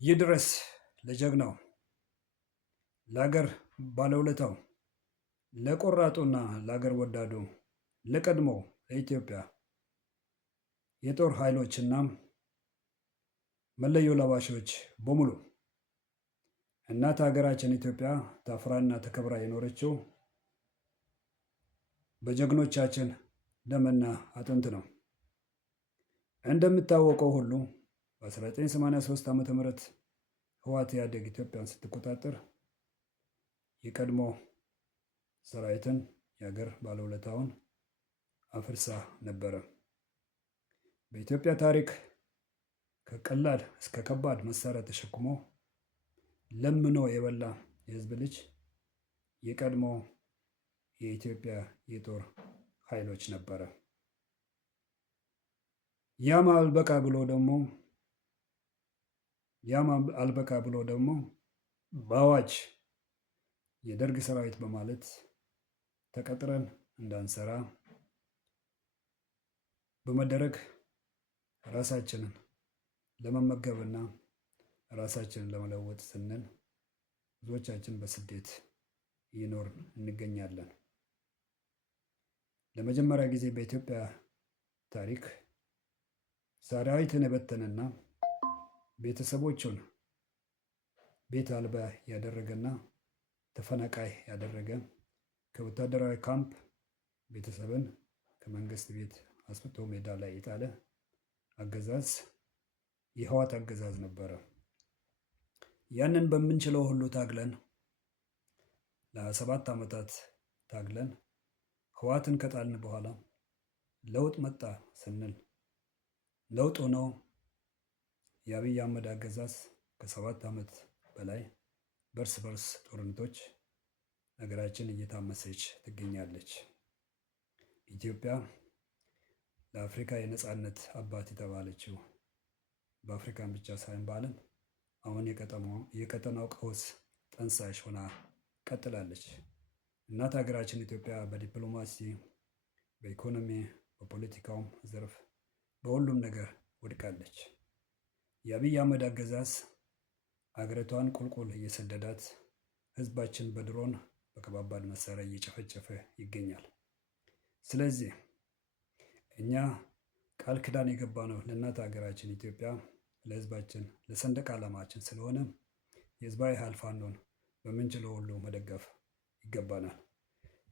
ይድረስ ለጀግናው ለአገር ባለውለታው ለቆራጡና ለአገር ወዳዱ ለቀድሞ ለኢትዮጵያ የጦር ኃይሎችና መለዮ ለባሾች በሙሉ እናት ሀገራችን ኢትዮጵያ ታፍራና ተከብራ የኖረችው በጀግኖቻችን ደምና አጥንት ነው። እንደሚታወቀው ሁሉ በ1983 ዓ.ም ህወሓት ኢህአዴግ ኢትዮጵያን ስትቆጣጠር የቀድሞ ሰራዊትን የሀገር ባለውለታውን አፍርሳ ነበረ። በኢትዮጵያ ታሪክ ከቀላል እስከ ከባድ መሳሪያ ተሸክሞ ለምኖ የበላ የህዝብ ልጅ የቀድሞ የኢትዮጵያ የጦር ኃይሎች ነበረ። ያም አልበቃ ብሎ ደግሞ በአዋጅ የደርግ ሰራዊት በማለት ተቀጥረን እንዳንሰራ በመደረግ ራሳችንን ለመመገብና ራሳችንን ለመለወጥ ስንል ብዙዎቻችን በስደት እየኖርን እንገኛለን። ለመጀመሪያ ጊዜ በኢትዮጵያ ታሪክ ሰራዊትን የበተነና ቤተሰቦቹን ቤት አልባ ያደረገና ተፈናቃይ ያደረገ ከወታደራዊ ካምፕ ቤተሰብን ከመንግስት ቤት አስወጥቶ ሜዳ ላይ የጣለ አገዛዝ የህወሓት አገዛዝ ነበረ። ያንን በምንችለው ሁሉ ታግለን ለ7 ዓመታት ታግለን ህወሓትን ከጣልን በኋላ ለውጥ መጣ ስንል ለውጥ ሆኖ የአብይ አህመድ አገዛዝ ከ7 ዓመት በላይ በርስ በርስ ጦርነቶች ሀገራችን እየታመሰች ትገኛለች። ኢትዮጵያ ለአፍሪካ የነጻነት አባት የተባለችው በአፍሪካን ብቻ ሳይሆን በዓለም አሁን የቀጠናው ቀውስ ጠንሳሽ ሆና ቀጥላለች። እናት ሀገራችን ኢትዮጵያ በዲፕሎማሲ፣ በኢኮኖሚ፣ በፖለቲካውም ዘርፍ በሁሉም ነገር ወድቃለች። የአብይ አህመድ አገዛዝ አገሪቷን ቁልቁል እየሰደዳት ህዝባችን በድሮን በከባባድ መሳሪያ እየጨፈጨፈ ይገኛል። ስለዚህ እኛ ቃል ኪዳን የገባነው ለእናት ሀገራችን ኢትዮጵያ ለህዝባችን ለሰንደቅ ዓላማችን ስለሆነ የህዝባዊ ኃይል ፋኖን በምንችለው ሁሉ መደገፍ ይገባናል።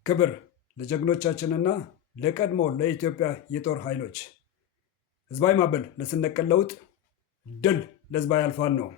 ክብር ለጀግኖቻችንና ለቀድሞ ለኢትዮጵያ የጦር ኃይሎች። ህዝባዊ ማዕበል ለስንቅ ለውጥ፣ ድል ለህዝባዊ ኃይል ፋኖ ነው።